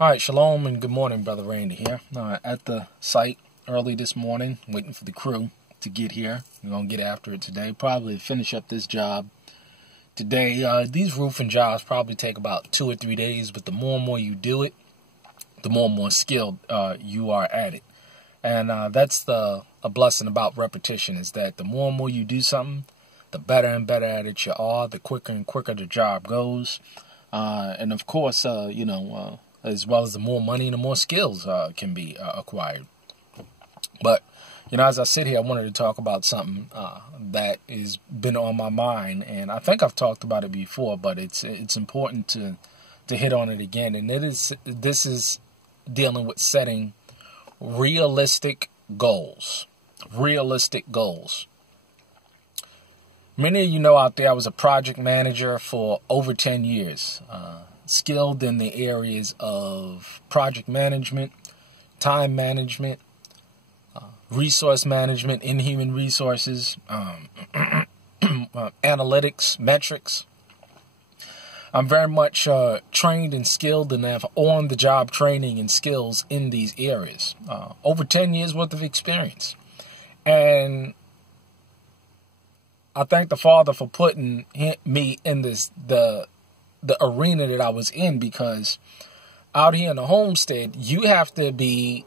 All right, shalom and good morning, Brother Randy here. At the site early this morning, waiting for the crew to get here. We're going to get after it today, probably finish up this job today. These roofing jobs probably take about 2 or 3 days, but the more and more you do it, the more and more skilled you are at it. And that's a blessing about repetition, is that the more and more you do something, the better and better at it you are, the quicker and quicker the job goes. And of course, as well as the more money and the more skills can be acquired. But, as I sit here, I wanted to talk about something that has been on my mind. And I think I've talked about it before, but it's important to hit on it again. And this is dealing with setting realistic goals. Realistic goals. Many of you know out there, I was a project manager for over 10 years. Skilled in the areas of project management, time management, resource management in human resources, analytics, metrics. I'm very much trained and skilled and have on-the-job training and skills in these areas. Over 10 years worth of experience. And I thank the Father for putting me in the arena that I was in, because out here in the homestead, you have to be,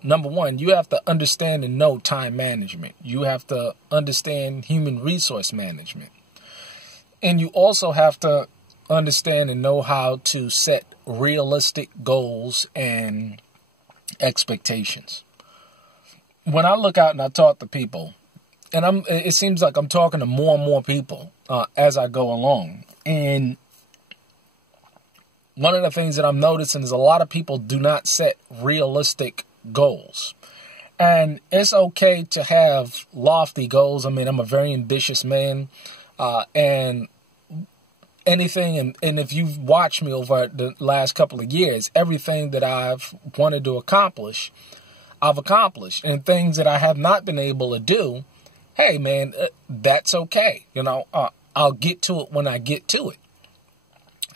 number one, you have to understand and know time management. You have to understand human resource management. And you also have to understand and know how to set realistic goals and expectations. When I look out and I talk to people, and it seems like I'm talking to more and more people as I go along. And one of the things that I'm noticing is a lot of people do not set realistic goals. And it's okay to have lofty goals. I mean, I'm a very ambitious man. And anything, and if you've watched me over the last couple of years, everything that I've wanted to accomplish, I've accomplished. And things that I have not been able to do, hey, man, that's okay. I'll get to it when I get to it.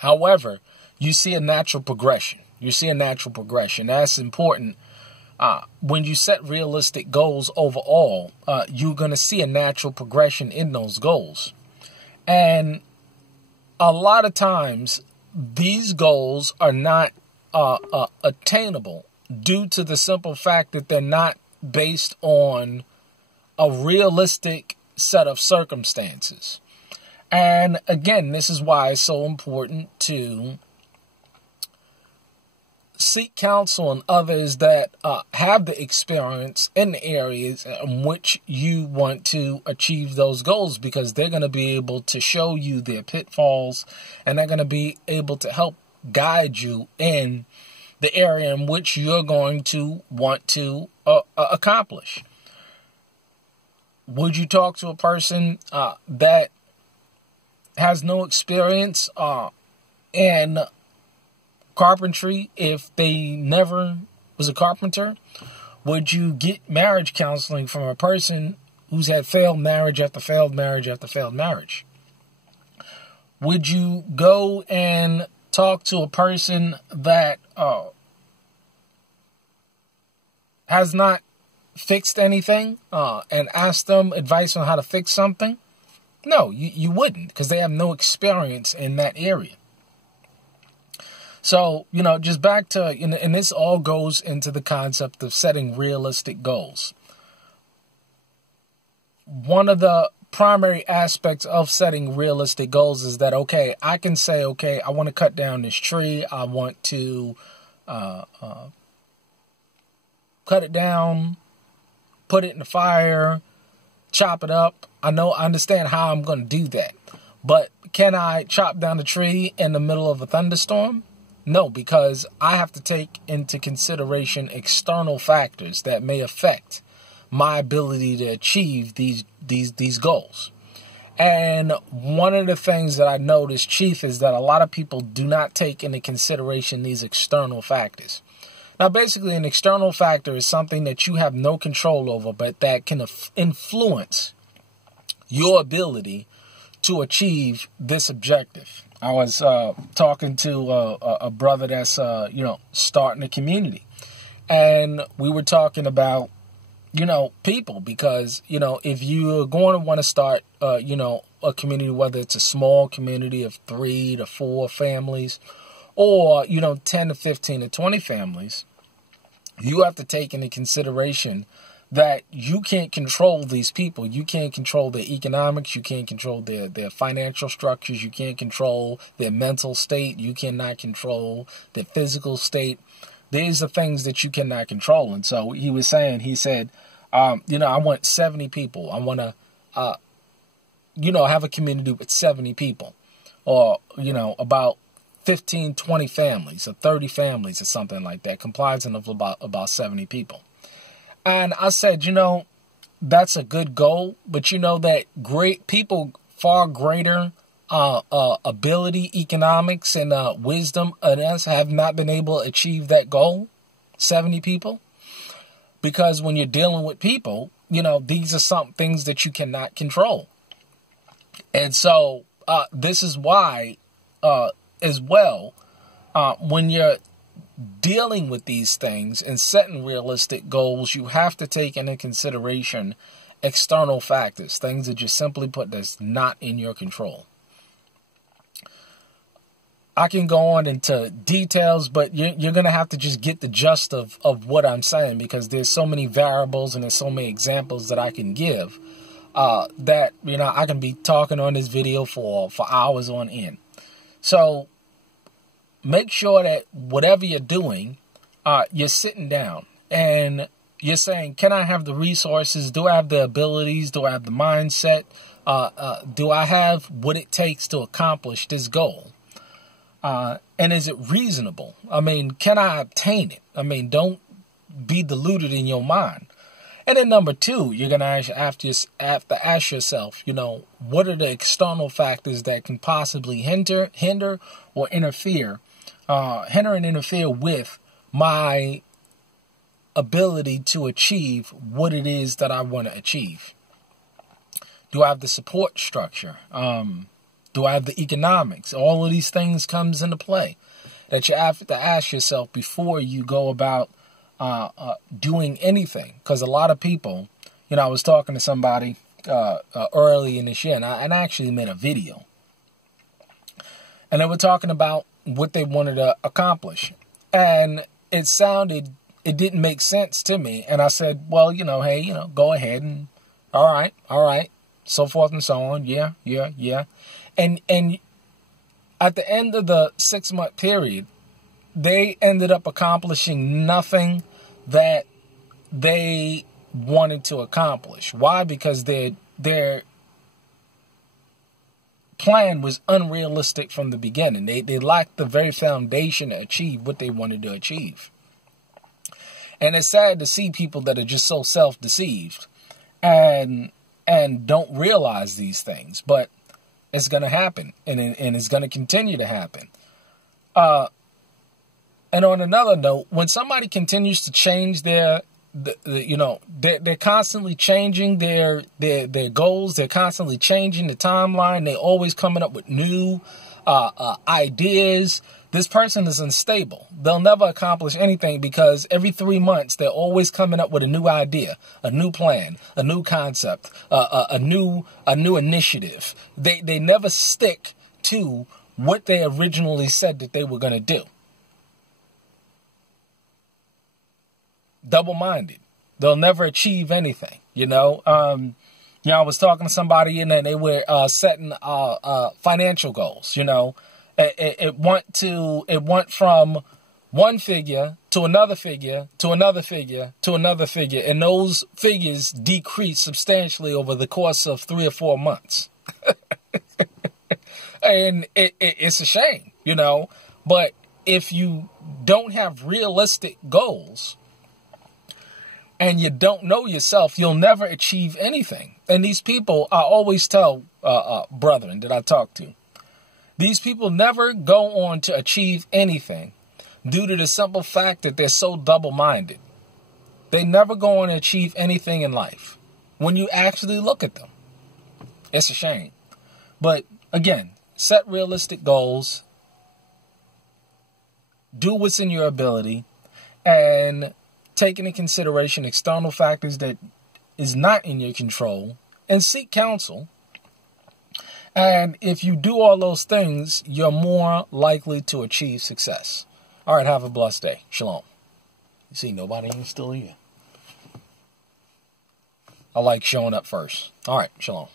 However, you see a natural progression. That's important. When you set realistic goals overall, you're going to see a natural progression in those goals. And a lot of times, these goals are not attainable due to the simple fact that they're not based on a realistic set of circumstances. And again, this is why it's so important to seek counsel on others that have the experience in the areas in which you want to achieve those goals, because they're going to be able to show you their pitfalls, and they're going to be able to help guide you in the area in which you're going to want to accomplish. Would you talk to a person that has no experience in carpentry if they never was a carpenter? Would you get marriage counseling from a person who's had failed marriage after failed marriage after failed marriage? Would you go and talk to a person that has not fixed anything and ask them advice on how to fix something? No, you wouldn't, because they have no experience in that area. So, just back to, and this all goes into the concept of setting realistic goals. One of the primary aspects of setting realistic goals is that, okay, I can say, okay, I want to cut down this tree. I want to cut it down, put it in the fire, chop it up. I understand how I'm going to do that. But can I chop down the tree in the middle of a thunderstorm? No, because I have to take into consideration external factors that may affect my ability to achieve these goals. And one of the things that I noticed, Chief, is that a lot of people do not take into consideration these external factors. Now, basically, an external factor is something that you have no control over, but that can influence your ability to achieve this objective. I was talking to a brother that's, starting a community. And we were talking about, people, because, if you're going to want to start, a community, whether it's a small community of 3 to 4 families or, 10 to 15 to 20 families, you have to take into consideration that you can't control these people. You can't control their economics. You can't control their financial structures. You can't control their mental state. You cannot control their physical state. These are things that you cannot control. And so he said, I want 70 people. I want to, have a community with 70 people, or, about 15, 20 families or 30 families or something like that, comprising of about 70 people. And I said, that's a good goal, but that great people, far greater ability, economics, and wisdom than us have not been able to achieve that goal, 70 people. Because when you're dealing with people, these are some things that you cannot control. And so this is why, as well, when you're dealing with these things and setting realistic goals, you have to take into consideration external factors, things that just simply put that's not in your control. I can go on into details, but you're going to have to just get the gist of what I'm saying, because there's so many variables and there's so many examples that I can give that, I can be talking on this video for hours on end. So make sure that whatever you're doing, you're sitting down and you're saying, can I have the resources? Do I have the abilities? Do I have the mindset? Do I have what it takes to accomplish this goal? And is it reasonable? I mean, can I obtain it? I mean, don't be deluded in your mind. And then number 2, you're going to have to ask yourself, what are the external factors that can possibly hinder or interfere with my ability to achieve what it is that I want to achieve? Do I have the support structure? Do I have the economics? All of these things comes into play that you have to ask yourself before you go about doing anything. Because a lot of people, I was talking to somebody early in this year, and I actually made a video. And they were talking about what they wanted to accomplish. And it didn't make sense to me. And I said, well, hey, go ahead and all right, so forth and so on. Yeah. And at the end of the 6-month period, they ended up accomplishing nothing that they wanted to accomplish. Why? Because their plan was unrealistic from the beginning. They lacked the very foundation to achieve what they wanted to achieve. And it's sad to see people that are just so self-deceived and don't realize these things. But it's going to happen, and it's going to continue to happen. And on another note, when somebody continues to change they're constantly changing their goals. They're constantly changing the timeline. They're always coming up with new ideas. This person is unstable. They'll never accomplish anything because every 3 months, they're always coming up with a new idea, a new plan, a new concept, a new initiative. They never stick to what they originally said that they were going to do. Double-minded. They'll never achieve anything, I was talking to somebody and they were setting financial goals, It went from one figure to another figure to another figure to another figure, and those figures decreased substantially over the course of 3 or 4 months. And it's a shame, But if you don't have realistic goals and you don't know yourself, you'll never achieve anything. And these people, I always tell brethren that I talk to, these people never go on to achieve anything due to the simple fact that they're so double-minded. They never go on to achieve anything in life. When you actually look at them, it's a shame. But again, set realistic goals, do what's in your ability, and take into consideration external factors that is not in your control, and seek counsel. And if you do all those things, you're more likely to achieve success. All right, have a blessed day. Shalom. You see, nobody is still here. I like showing up first. All right, shalom.